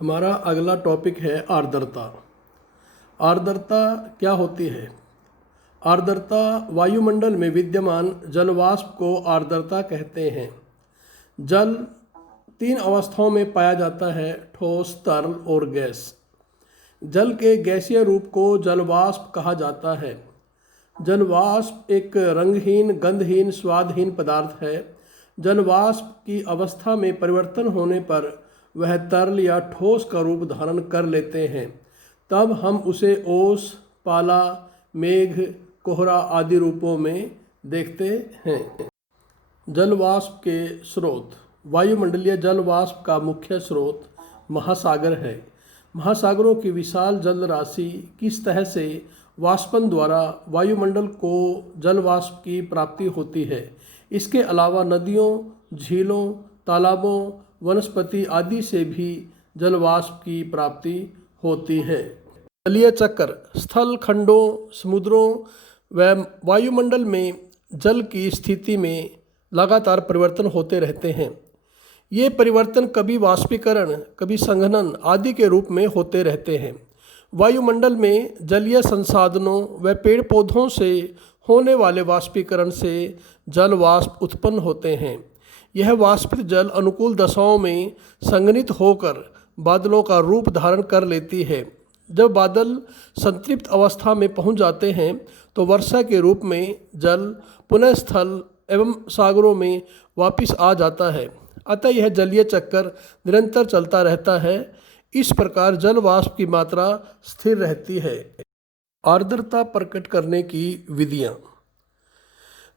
हमारा अगला टॉपिक है आर्द्रता। आर्द्रता क्या होती है? आर्द्रता वायुमंडल में विद्यमान जलवाष्प को आर्द्रता कहते हैं। जल तीन अवस्थाओं में पाया जाता है: ठोस, तरल और गैस। जल के गैसीय रूप को जलवाष्प कहा जाता है। जलवाष्प एक रंगहीन, गंधहीन, स्वादहीन पदार्थ है। जलवाष्प की अवस्था में परिवर्तन होने पर वह तरल या ठोस का रूप धारण कर लेते हैं। तब हम उसे ओस, पाला, मेघ, कोहरा आदि रूपों में देखते हैं। जलवाष्प के स्रोत। वायुमंडलीय जलवाष्प का मुख्य स्रोत महासागर है। महासागरों की विशाल जल राशि किस तरह से वाष्पन द्वारा वायुमंडल को जलवाष्प की प्राप्ति होती है। इसके अलावा नदियों, झीलों, तालाबों, वनस्पति आदि से भी जलवाष्प की प्राप्ति होती है। जलीय चक्र। स्थल, खंडों, समुद्रों व वायुमंडल में जल की स्थिति में लगातार परिवर्तन होते रहते हैं। ये परिवर्तन कभी वाष्पीकरण, कभी संघनन आदि के रूप में होते रहते हैं। वायुमंडल में जलीय संसाधनों व पेड़ पौधों से होने वाले वाष्पीकरण से जल वाष्प उत्पन्न होते हैं। यह वाष्पित जल अनुकूल दशाओं में संघनित होकर बादलों का रूप धारण कर लेती है। जब बादल संतृप्त अवस्था में पहुंच जाते हैं तो वर्षा के रूप में जल पुनः स्थल एवं सागरों में वापस आ जाता है। अतः यह जलीय चक्र निरंतर चलता रहता है। इस प्रकार जल वाष्प की मात्रा स्थिर रहती है। आर्द्रता प्रकट करने की विधियाँ।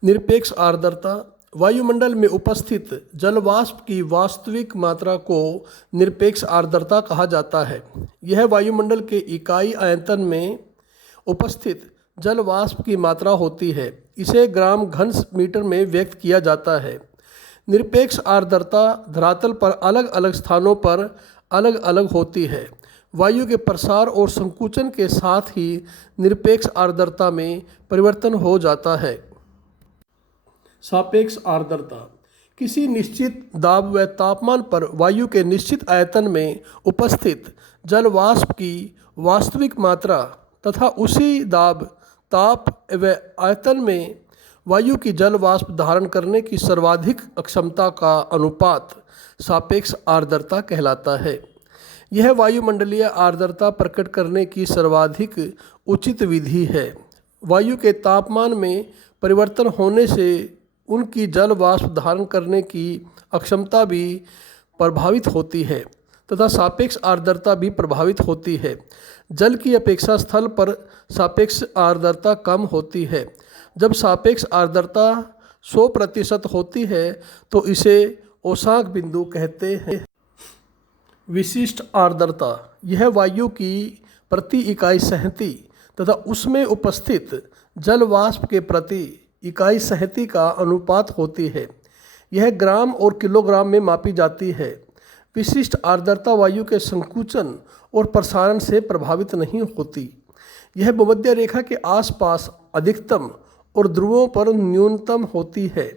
निरपेक्ष आर्द्रता। वायुमंडल में उपस्थित जलवाष्प की वास्तविक मात्रा को निरपेक्ष आर्द्रता कहा जाता है। यह वायुमंडल के इकाई आयतन में उपस्थित जलवाष्प की मात्रा होती है। इसे ग्राम घन मीटर में व्यक्त किया जाता है। निरपेक्ष आर्द्रता धरातल पर अलग अलग स्थानों पर अलग अलग होती है। वायु के प्रसार और संकुचन के साथ ही निरपेक्ष आर्द्रता में परिवर्तन हो जाता है। सापेक्ष आर्द्रता। किसी निश्चित दाब व तापमान पर वायु के निश्चित आयतन में उपस्थित जलवाष्प की वास्तविक मात्रा तथा उसी दाब, ताप व आयतन में वायु की जल वाष्प धारण करने की सर्वाधिक अक्षमता का अनुपात सापेक्ष आर्द्रता कहलाता है। यह वायुमंडलीय आर्द्रता प्रकट करने की सर्वाधिक उचित विधि है। वायु के तापमान में परिवर्तन होने से उनकी जल वाष्प धारण करने की अक्षमता भी प्रभावित होती है तथा सापेक्ष आर्द्रता भी प्रभावित होती है। जल की अपेक्षा स्थल पर सापेक्ष आर्द्रता कम होती है। जब सापेक्ष आर्द्रता 100% होती है तो इसे औसाक बिंदु कहते हैं। विशिष्ट आर्द्रता। यह वायु की प्रति इकाई सहती तथा उसमें उपस्थित जल वाष्प के प्रति इकाई सहती का अनुपात होती है। यह ग्राम और किलोग्राम में मापी जाती है। विशिष्ट आर्द्रता वायु के संकुचन और प्रसारण से प्रभावित नहीं होती। यह भूमध्य रेखा के आसपास अधिकतम और ध्रुवों पर न्यूनतम होती है।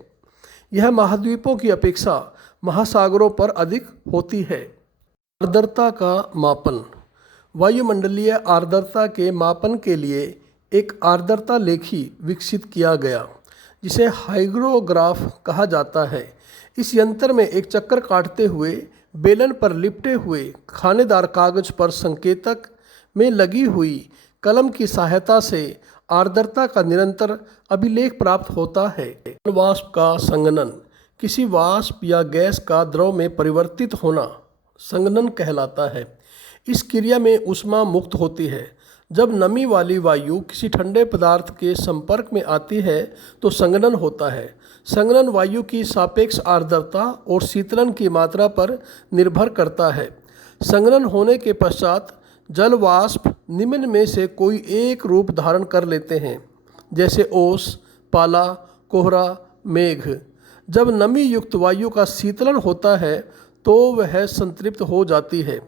यह महाद्वीपों की अपेक्षा महासागरों पर अधिक होती है। आर्द्रता का मापन। वायुमंडलीय आर्द्रता के मापन के लिए एक आर्द्रता लेखी विकसित किया गया जिसे हाइग्रोग्राफ कहा जाता है। इस यंत्र में एक चक्कर काटते हुए बेलन पर लिपटे हुए खानेदार कागज पर संकेतक में लगी हुई कलम की सहायता से आर्द्रता का निरंतर अभिलेख प्राप्त होता है। वाष्प का संघनन। किसी वाष्प या गैस का द्रव में परिवर्तित होना संघनन कहलाता है। इस क्रिया में ऊष्मा मुक्त होती है। जब नमी वाली वायु किसी ठंडे पदार्थ के संपर्क में आती है तो संघनन होता है। संघनन वायु की सापेक्ष आर्द्रता और शीतलन की मात्रा पर निर्भर करता है। संघनन होने के पश्चात जल वाष्प निम्न में से कोई एक रूप धारण कर लेते हैं, जैसे ओस, पाला, कोहरा, मेघ। जब नमी युक्त वायु का शीतलन होता है तो वह संतृप्त हो जाती है।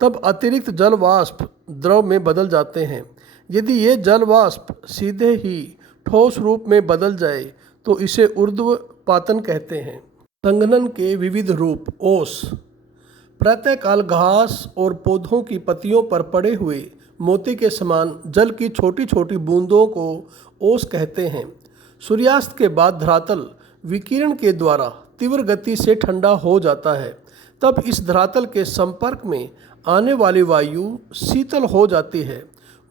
तब अतिरिक्त जल वाष्प द्रव में बदल जाते हैं। यदि ये जल वाष्प सीधे ही ठोस रूप में बदल जाए तो इसे ऊर्ध्वपातन कहते हैं। संघनन के विविध रूप। ओस। प्रातःकाल घास और पौधों की पत्तियों पर पड़े हुए मोती के समान जल की छोटी छोटी बूंदों को ओस कहते हैं। सूर्यास्त के बाद धरातल विकिरण के द्वारा तीव्र गति से ठंडा हो जाता है। तब इस धरातल के संपर्क में आने वाली वायु शीतल हो जाती है।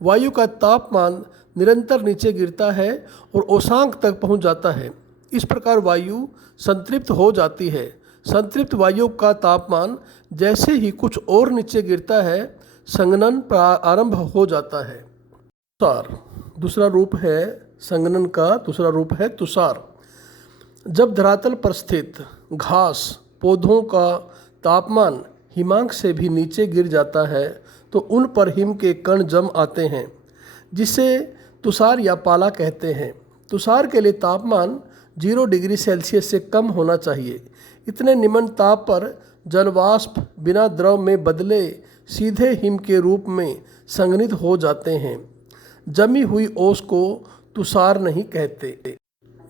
वायु का तापमान निरंतर नीचे गिरता है और ओसांक तक पहुंच जाता है। इस प्रकार वायु संतृप्त हो जाती है। संतृप्त वायु का तापमान जैसे ही कुछ और नीचे गिरता है, संघनन आरंभ हो जाता है। तुषार दूसरा रूप है, संघनन का दूसरा रूप है तुषार। जब धरातल पर स्थित घास पौधों का तापमान हिमांक से भी नीचे गिर जाता है तो उन पर हिम के कण जम आते हैं, जिसे तुषार या पाला कहते हैं। तुषार के लिए तापमान 0 डिग्री सेल्सियस से कम होना चाहिए। इतने निम्न ताप पर जलवाष्प बिना द्रव में बदले सीधे हिम के रूप में संघनित हो जाते हैं। जमी हुई ओस को तुषार नहीं कहते।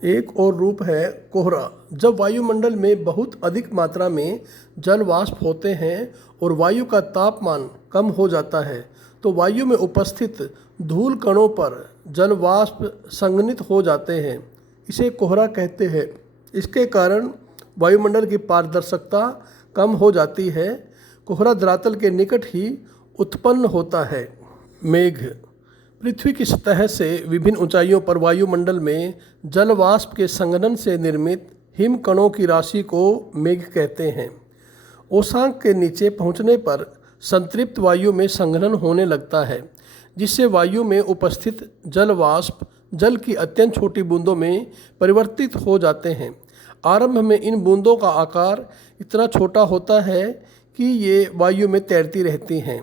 एक और रूप है कोहरा। जब वायुमंडल में बहुत अधिक मात्रा में जल वाष्प होते हैं और वायु का तापमान कम हो जाता है तो वायु में उपस्थित धूल कणों पर जल वाष्प संघनित हो जाते हैं। इसे कोहरा कहते हैं। इसके कारण वायुमंडल की पारदर्शिता कम हो जाती है। कोहरा धरातल के निकट ही उत्पन्न होता है। मेघ पृथ्वी की सतह से विभिन्न ऊंचाइयों पर वायुमंडल में जल वाष्प के संघनन से निर्मित हिम कणों की राशि को मेघ कहते हैं। ओसांक के नीचे पहुंचने पर संतृप्त वायु में संघनन होने लगता है, जिससे वायु में उपस्थित जल वाष्प जल की अत्यंत छोटी बूंदों में परिवर्तित हो जाते हैं। आरंभ में इन बूंदों का आकार इतना छोटा होता है कि ये वायु में तैरती रहती हैं।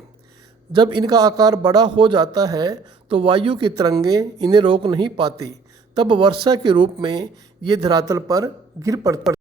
जब इनका आकार बड़ा हो जाता है तो वायु की तरंगें इन्हें रोक नहीं पाती। तब वर्षा के रूप में ये धरातल पर गिर पड़ती।